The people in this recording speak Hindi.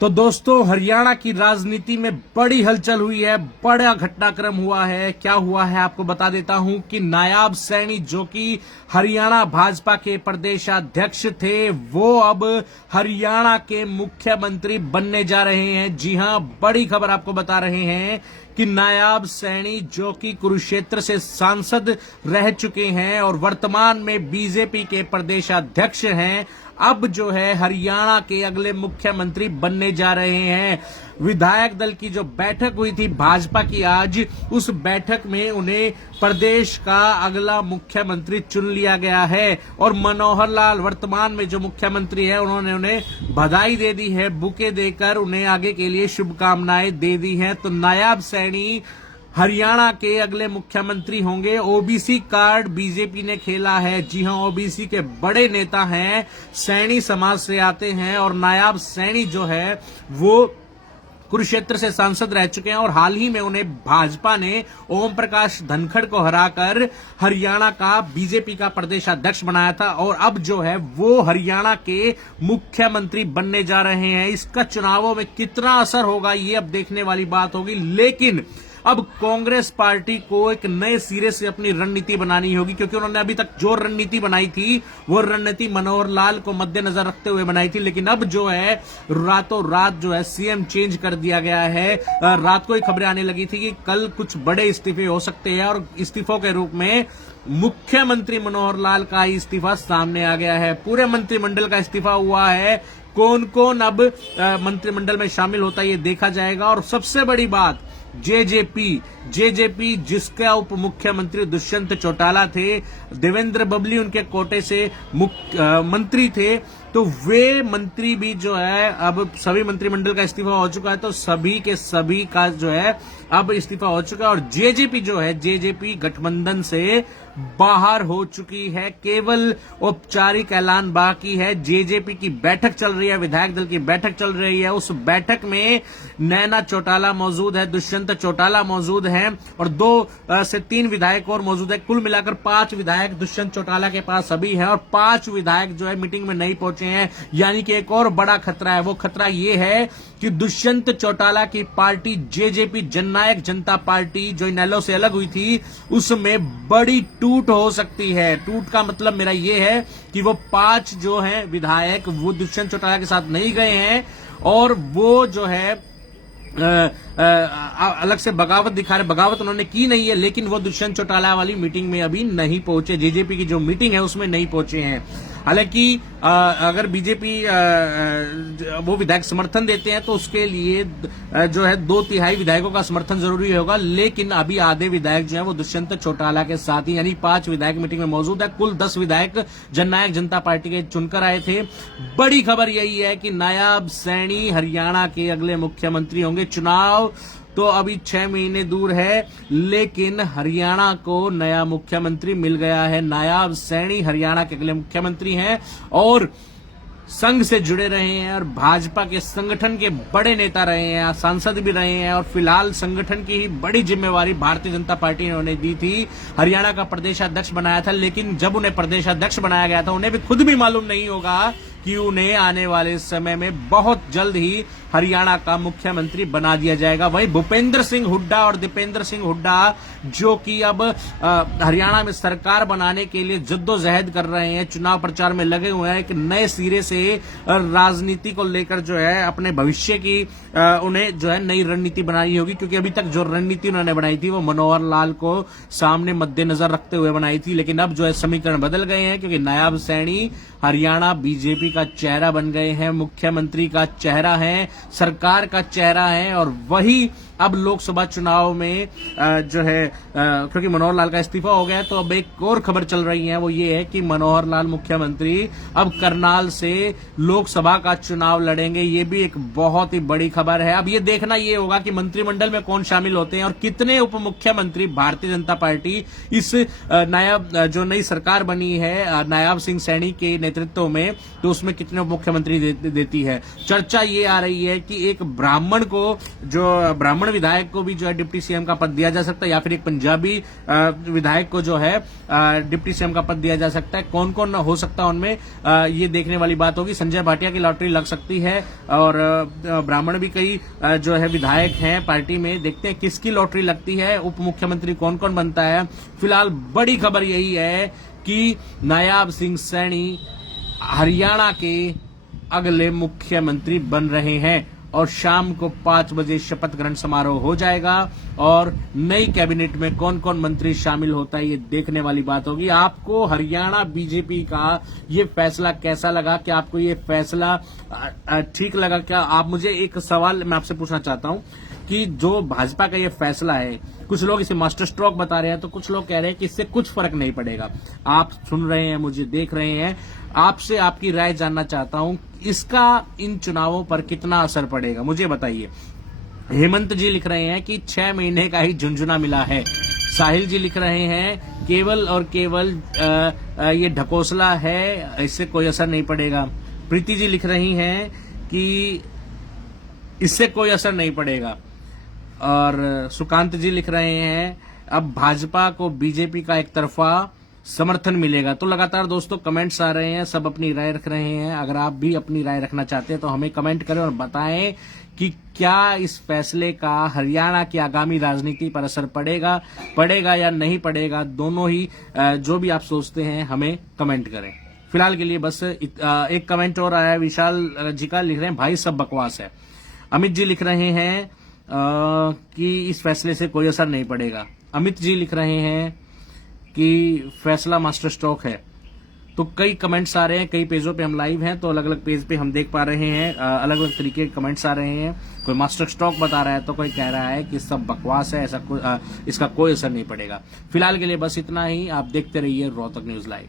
तो दोस्तों, हरियाणा की राजनीति में बड़ी हलचल हुई है, बड़ा घटनाक्रम हुआ है। क्या हुआ है आपको बता देता हूं कि नायाब सैनी जो कि हरियाणा भाजपा के प्रदेशाध्यक्ष थे, वो अब हरियाणा के मुख्यमंत्री बनने जा रहे हैं। जी हां, बड़ी खबर आपको बता रहे हैं कि नायाब सैनी जो कि कुरुक्षेत्र से सांसद रह चुके हैं और वर्तमान में बीजेपी के प्रदेशाध्यक्ष हैं, अब जो है हरियाणा के अगले मुख्यमंत्री बनने जा रहे हैं। विधायक दल की जो बैठक हुई थी भाजपा की आज, उस बैठक में उन्हें प्रदेश का अगला मुख्यमंत्री चुन लिया गया है और मनोहर लाल वर्तमान में जो मुख्यमंत्री है, उन्होंने उन्हें बधाई दे दी है, बुके देकर उन्हें आगे के लिए शुभकामनाएं दे दी हैं। तो नायाब सैनी हरियाणा के अगले मुख्यमंत्री होंगे। ओबीसी कार्ड बीजेपी ने खेला है। जी हां, ओबीसी के बड़े नेता हैं, सैनी समाज से आते हैं और नायाब सैनी जो है वो कुरुक्षेत्र से सांसद रह चुके हैं और हाल ही में उन्हें भाजपा ने ओम प्रकाश धनखड़ को हराकर हरियाणा का बीजेपी का प्रदेशाध्यक्ष बनाया था और अब जो है वो हरियाणा के मुख्यमंत्री बनने जा रहे हैं। इसका चुनावों में कितना असर होगा ये अब देखने वाली बात होगी, लेकिन अब कांग्रेस पार्टी को एक नए सिरे से अपनी रणनीति बनानी होगी, क्योंकि उन्होंने अभी तक जो रणनीति बनाई थी वो रणनीति मनोहर लाल को मद्देनजर रखते हुए बनाई थी, लेकिन अब जो है रातों रात जो है सीएम चेंज कर दिया गया है। रात को ही खबरें आने लगी थी कि कल कुछ बड़े इस्तीफे हो सकते हैं और इस्तीफों के रूप में मुख्यमंत्री मनोहर लाल का ही इस्तीफा सामने आ गया है। पूरे मंत्रिमंडल का इस्तीफा हुआ है। कौन कौन अब मंत्रिमंडल में शामिल होता है ये देखा जाएगा। और सबसे बड़ी बात, जेजेपी जिसका उप मुख्यमंत्री दुष्यंत चौटाला थे, देवेंद्र बबली उनके कोटे से मंत्री थे, तो वे मंत्री भी जो है अब सभी मंत्रिमंडल का इस्तीफा हो चुका है, तो सभी के सभी का जो है अब इस्तीफा हो चुका है और जेजेपी जो है, जेजेपी गठबंधन से बाहर हो चुकी है। केवल औपचारिक ऐलान बाकी है। जेजेपी की बैठक चल रही है, विधायक दल की बैठक चल रही है। उस बैठक में नैना चौटाला मौजूद है, दुष्यंत चौटाला मौजूद हैं और 2 से 3 विधायक और मौजूद है। कुल मिलाकर 5 विधायक दुष्यंत चौटाला के पास अभी है और 5 विधायक जो है मीटिंग में नहीं पहुंचे हैं। यानी कि एक और बड़ा खतरा है। वो खतरा ये है कि दुष्यंत चौटाला की पार्टी जेजेपी, जननायक जनता पार्टी, जो इनेलो से अलग हुई थी, उसमें बड़ी टूट हो सकती है। टूट का मतलब मेरा ये है कि वो 5 जो हैं विधायक वो दुष्यंत चौटाला के साथ नहीं गए हैं और वो जो है अलग से बगावत दिखा रहे। बगावत उन्होंने की नहीं है, लेकिन वो दुष्यंत चौटाला वाली मीटिंग में अभी नहीं पहुंचे। जेजेपी की जो मीटिंग है उसमें नहीं पहुंचे हैं। हालांकि अगर बीजेपी वो विधायक समर्थन देते हैं तो उसके लिए जो है 2/3 विधायकों का समर्थन जरूरी होगा, लेकिन अभी आधे विधायक जो है वो दुष्यंत चौटाला के साथ ही, यानी 5 विधायक मीटिंग में मौजूद है। कुल 10 विधायक जननायक जनता पार्टी के चुनकर आए थे। बड़ी खबर यही है कि नायाब सैनी हरियाणा के अगले मुख्यमंत्री होंगे। चुनाव तो अभी 6 महीने दूर है, लेकिन हरियाणा को नया मुख्यमंत्री मिल गया है। नायाब सैनी हरियाणा के अगले मुख्यमंत्री हैं और संघ से जुड़े रहे हैं और भाजपा के संगठन के बड़े नेता रहे हैं, सांसद भी रहे हैं और फिलहाल संगठन की ही बड़ी जिम्मेवारी भारतीय जनता पार्टी ने उन्हें दी थी। हरियाणा का प्रदेशाध्यक्ष बनाया था, लेकिन जब उन्हें प्रदेशाध्यक्ष बनाया गया था उन्हें भी खुद भी मालूम नहीं होगा कि उन्हें आने वाले समय में बहुत जल्द ही हरियाणा का मुख्यमंत्री बना दिया जाएगा। वहीं भूपेंद्र सिंह हुड्डा और दीपेंद्र सिंह हुड्डा जो कि अब हरियाणा में सरकार बनाने के लिए जद्दोजहद कर रहे हैं, चुनाव प्रचार में लगे हुए हैं, एक नए सिरे से राजनीति को लेकर जो है अपने भविष्य की उन्हें जो है नई रणनीति बनानी होगी, क्योंकि अभी तक जो रणनीति उन्होंने बनाई थी वो मनोहर लाल को सामने मद्देनजर रखते हुए बनाई थी। लेकिन अब जो है समीकरण बदल गए हैं, क्योंकि नायाब सैनी हरियाणा बीजेपी का चेहरा बन गए हैं, मुख्यमंत्री का चेहरा है, सरकार का चेहरा है और वही अब लोकसभा चुनाव में जो है क्योंकि मनोहर लाल का इस्तीफा हो गया, तो अब एक और खबर चल रही है, वो ये है कि मनोहर लाल मुख्यमंत्री अब करनाल से लोकसभा का चुनाव लड़ेंगे। ये भी एक बहुत ही बड़ी खबर है। अब ये देखना ये होगा कि मंत्रिमंडल में कौन शामिल होते हैं और कितने उप मुख्यमंत्री भारतीय जनता पार्टी इस नायब जो नई सरकार बनी है नायाब सिंह सैनी के नेतृत्व में, तो उसमें उसमें कितने मुख्यमंत्री देती है। चर्चा ये आ रही है कि एक ब्राह्मण को, जो ब्राह्मण विधायक को भी जो है डिप्टी सीएम का पद दिया जा सकता है, या फिर एक पंजाबी विधायक को जो है डिप्टी सीएम का पद दिया जा सकता है। कौन कौन हो सकता है उनमें, ये देखने वाली बात होगी। संजय भाटिया की लॉटरी लग सकती है और ब्राह्मण भी कई जो है विधायक हैं पार्टी में। देखते हैं किसकी लॉटरी लगती है, उप मुख्यमंत्री कौन कौन बनता है। फिलहाल बड़ी खबर यही है कि नायाब सिंह सैनी हरियाणा के अगले मुख्यमंत्री बन रहे हैं और शाम को 5 बजे शपथ ग्रहण समारोह हो जाएगा और नई कैबिनेट में कौन कौन मंत्री शामिल होता है ये देखने वाली बात होगी। आपको हरियाणा बीजेपी का ये फैसला कैसा लगा? क्या आपको ये फैसला ठीक लगा? क्या आप, मुझे एक सवाल मैं आपसे पूछना चाहता हूं कि जो भाजपा का ये फैसला है, कुछ लोग इसे मास्टर स्ट्रोक बता रहे हैं तो कुछ लोग कह रहे हैं कि इससे कुछ फर्क नहीं पड़ेगा। आप सुन रहे हैं, मुझे देख रहे हैं, आपसे आपकी राय जानना चाहता हूं, इसका इन चुनावों पर कितना असर पड़ेगा, मुझे बताइए। हेमंत जी लिख रहे हैं कि 6 महीने का ही झुंझुना मिला है। साहिल जी लिख रहे हैं केवल और केवल ये ढकोसला है, इससे कोई असर नहीं पड़ेगा। प्रीति जी लिख रही हैं कि इससे कोई असर नहीं पड़ेगा। और सुकांत जी लिख रहे हैं अब भाजपा को बीजेपी का एक तरफा समर्थन मिलेगा। तो लगातार दोस्तों कमेंट्स आ रहे हैं, सब अपनी राय रख रहे हैं। अगर आप भी अपनी राय रखना चाहते हैं तो हमें कमेंट करें और बताएं कि क्या इस फैसले का हरियाणा की आगामी राजनीति पर असर पड़ेगा या नहीं पड़ेगा। दोनों ही जो भी आप सोचते हैं हमें कमेंट करें। फिलहाल के लिए बस एक कमेंट और आया, विशाल जी का, लिख रहे हैं भाई सब बकवास है। अमित जी लिख रहे हैं कि इस फैसले से कोई असर नहीं पड़ेगा। अमित जी लिख रहे हैं कि फैसला मास्टर स्ट्रोक है। तो कई कमेंट्स आ रहे हैं, कई पेजों पे हम लाइव हैं तो अलग अलग पेज पे हम देख पा रहे हैं, अलग अलग तरीके के कमेंट्स आ रहे हैं। कोई मास्टर स्ट्रोक बता रहा है तो कोई कह रहा है कि सब बकवास है, ऐसा इसका कोई असर नहीं पड़ेगा। फिलहाल के लिए बस इतना ही। आप देखते रहिए रोहतक न्यूज लाइव।